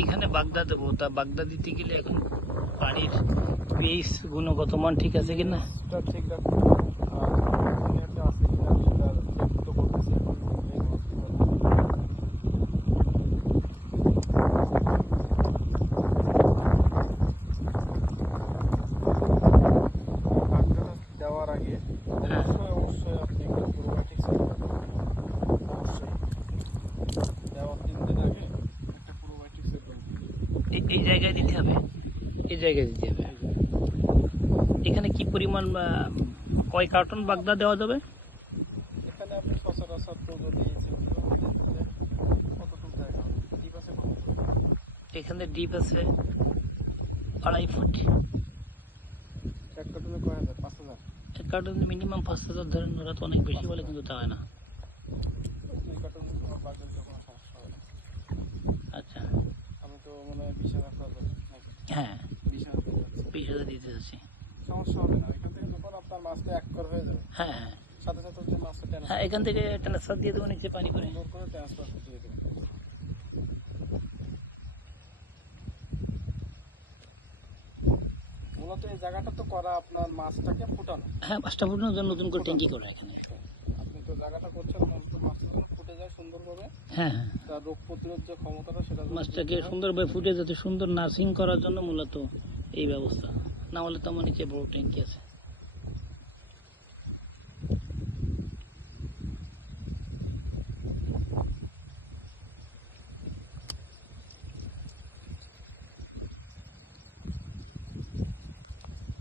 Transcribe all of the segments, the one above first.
এখানে বাগদা দেবো, তা বাগদা দিতে গেলে এখন পানির পিএইচ গুণগত মান ঠিক আছে কিনা ঠিক রাখতে হবে। আর দুনিয়াতে আছে কিনা আমি এটা চেক তো করতেছি এখন এই বাগদাটা দেওয়ার আগে অবশ্যই আপনি একটা প্রোবায়োটিক্স অবশ্যই দেওয়ার 3 দিন আগে একটা প্রোবায়োটিক্সের এই জায়গায় দিতে হবে, এই জায়গায় দিতে হবে। এখানে কি পরিমাণ কয় কার্টন বাগদা দেওয়া যাবে? এখানে আপনি সচরাচর তো যদি কতটুকু জায়গা হবে ডিপ আছে কতটুকু? এখানে ডিপ আছে 2.5 ফুট। এক কার্টুনে কয় হাজার? 5,000? এক কার্টনে মিনিমাম 5,000 ধরেন, ওরা তো অনেক বেশি বলে কিন্তু তা হয় না। 2 কার্টুন বাগের তো কোনো সমস্যা হবে না। আচ্ছা, আমি তো মনে হয় 20,000 পাবো নাকি? হ্যাঁ 20,000 20,000 দিতে চাচ্ছি। সমস্যা হবে না। এখান থেকে যখন আপনার মাছটা এক কর হয়ে যাবে হ্যাঁ হ্যাঁ সাথে সাথে হচ্ছে মাছটা হ্যাঁ, এখান থেকে ট্রান্সফার দিয়ে দেবো নিচে পানি করে। সুন্দর করে ট্রান্সফার দিয়ে দেবেন। মূলত এই জায়গাটা তো করা আপনার মাছটাকে ফুটানো। হ্যাঁ, 5টা ফুটানোর জন্য নতুন করে ট্যাঙ্কি করা এখানে। আপনি তো জায়গাটা করছেন মূলত মাছটা যেন ফুটে যায় সুন্দরভাবে, হ্যাঁ হ্যাঁ, তার রোগ প্রতিরোধ যে ক্ষমতাটা সেটা যেন মাছটাকে বৃদ্ধি হয়। সুন্দরভাবে ফুটে যাতে সুন্দর নার্সিং করার জন্য মূলত এই ব্যবস্থা। না হলে তো আমার নিচে বড় ট্যাঙ্কি আছে।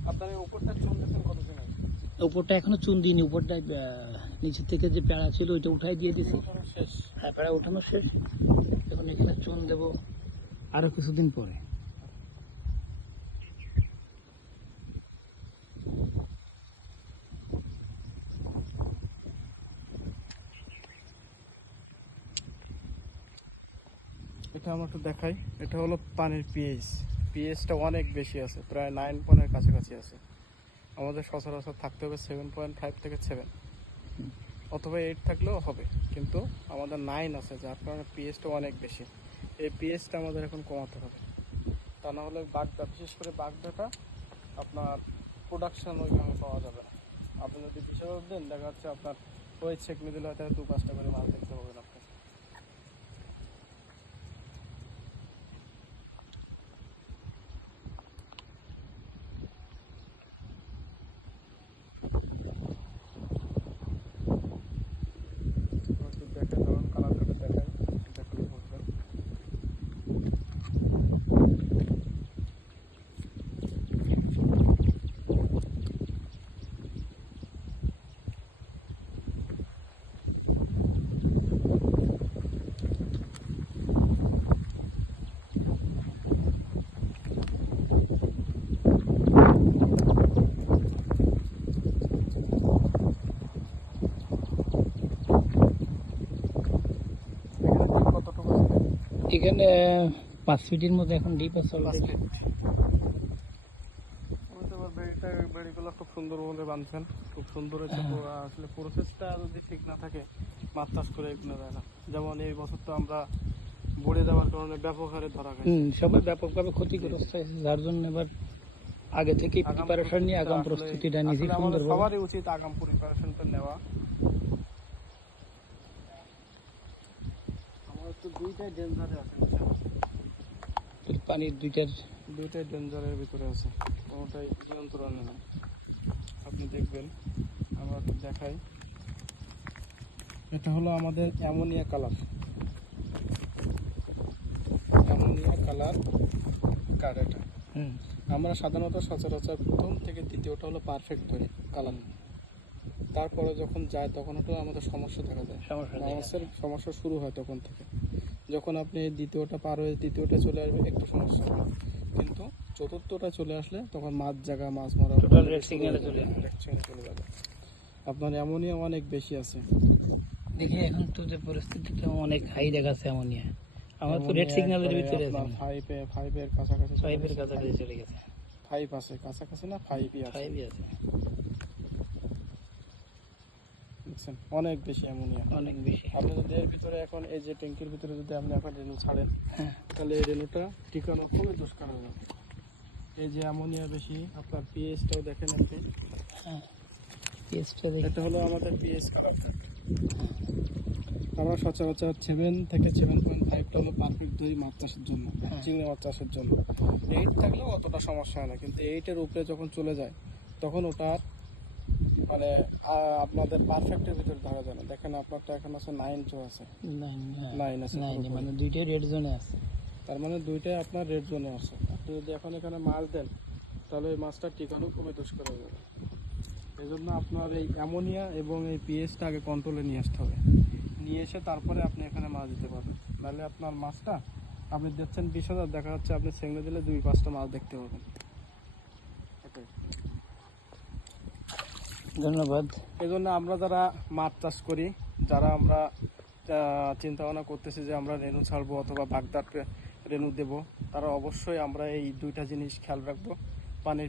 আপনার এই উপরটা চুন দিচ্ছেন কতদিন আগে? উপরটা এখনো চুন দিইনি, উপরটা নিচের থেকে যে পেড়া ছিল ওইটা উঠাই দিয়ে দিছি। ওঠানো শেষ। হ্যাঁ, পেড়া উঠানো শেষ। এখন এখানে চুন দেবো আরো কিছুদিন পরে। এটা আমরা একটু দেখাই। এটা হলো পানির পিএইচটা অনেক বেশি আছে, প্রায় 9 পয়েন্টের কাছাকাছি আছে। আমাদের সচরাচর থাকতে হবে 7.5 থেকে 7 অথবা 8 থাকলেও হবে, কিন্তু আমাদের 9 আছে, যার কারণে পিএইচটা অনেক বেশি। এই পিএইচটা আমাদের এখন কমাতে হবে, তা না হলে বাগদা, বিশেষ করে বাগদাটা আপনার প্রোডাকশন ওইভাবে পাওয়া যাবে না। আপনি যদি বিশাল দেন দেখা যাচ্ছে আপনার ওই ছেঁকনি দিলে হয়তো 2-5টা করে মাছ দেখতে পাবেন আপনি। একটু দেখে ধরুন কালার করে দেখাই, দেখলে বুঝবেন। কতটুকু আছে? এখানে 5 ফিটের মধ্যে এখন ডিপ আছে 5 অলরেডি। ফিট। বেড়িগুলো খুব সুন্দরভাবে বাঁধছেন, খুব সুন্দর হচ্ছে। আসলে প্রসেসটা যদি ঠিক না থাকে মাছ চাষ করে এগুলো যায় না। যেমন এই বছর তো আমরা বড়ে দেওয়ার কারণে ব্যাপক হারে ধরা খাই। সবাই ব্যাপকভাবে ক্ষতিগ্রস্ত হয়েছে, যার জন্য এবার আগে থেকে প্রিপারেশন নিয়ে আগাম প্রস্তুতিটা নিজে আমাদের সুন্দর। সবারই উচিত আগাম প্রিপারেশনটা নেওয়া। আমার তো দুইটাই ডেঞ্জারে আছে, পানির দুইটাই ডেঞ্জারের ভিতরে আছে, কোনোটাই নিয়ন্ত্রণে নেই। আপনি দেখবেন, আমরা একটু দেখাই। এটা হলো আমাদের অ্যামোনিয়া কালার কার্ড। এটা আমরা সাধারণত সচরাচর প্রথম থেকে দ্বিতীয়টা হলো পারফেক্ট ধরি কালার, তারপরে যখন যায় তখন ওটা আমাদের সমস্যা দেখা যায়। মাছের সমস্যা শুরু হয় তখন থেকে। যখন আপনি দ্বিতীয়টা পার হয়ে তৃতীয়টা চলে আসবে একটু সমস্যা হবে, কিন্তু চতুর্থটা চলে আসলে তখন মাছ জায়গা মাছ মারা টোটাল রেড সিগন্যালে চলে যাবে। আপনার অ্যামোনিয়া অনেক বেশি আছে। দেখি এখন তো যে পরিস্থিতিটা অনেক হাই দেখাচ্ছে অ্যামোনিয়া। আমার তো রেড সিগন্যালের ভিতরে আছে, 5-এর কাছাকাছি 5-এর কাছাকাছি চলে গেছে। 5 আছে, কাছাকাছি না 5ই আছে। 5-ই আছে। দেখছেন অনেক বেশি অ্যামোনিয়া। অনেক বেশি। আপনি যদি এর ভিতরে এখন এই যে ট্যাঙ্কির ভিতরে যদি আপনি এখন রেণু ছাড়েন, হ্যাঁ। তাহলে এই রেণুটা টিকানো খুবই দুষ্কর হবে। এই যে অ্যামোনিয়া বেশি, আপনার পিএইচটাও দেখেন আপনি। হ্যাঁ, টেস্টটা দেখি। এটা হলো আমাদের পিএইচ খারাপ। আমরা সচরাচর 7 থেকে 7.5টা হলো পারফেক্ট দই মাছ চাষের জন্য, হ্যাঁ। চিংড়ি মাছ চাষের জন্য। 8 থাকলেও অতটা সমস্যা হয় না, কিন্তু 8-এর উপরে যখন চলে যায় তখন ওটা আর মানে আপনাদের পারফেক্টের ভিতরে ধরা যায় না। দেখেন আপনার তো এখন আছে 9 আছে, 9 আছে পুরোপুরি। মানে দুইটাই রেড জোনে আছে। তার মানে দুইটাই আপনার রেড জোনে আছে। আপনি যদি এখন এখানে মাছ দেন তাহলে ওই মাছটা টিকানো খুবই দুষ্কর হয়ে যাবে। এই জন্য আপনার এই অ্যামোনিয়া এবং এই পিএইচটা আগে কন্ট্রোলে নিয়ে আসতে হবে। নিয়ে এসে তারপরে আপনি এখানে মাছ দিতে পারবেন। নাহলে আপনার মাছটা আপনি দিচ্ছেন 20,000, দেখা যাচ্ছে আপনি সেঙ্গে দিলে 2-5টা মাছ দেখতে পাবেন। এটাই। ধন্যবাদ। এই জন্য আমরা যারা মাছ চাষ করি, যারা আমরা চিন্তা ভাবনা করতেছি যে আমরা রেণু ছাড়বো অথবা বাগদার রেণু দেব, তারা অবশ্যই আমরা এই দুইটা জিনিস খেয়াল রাখবো। পানির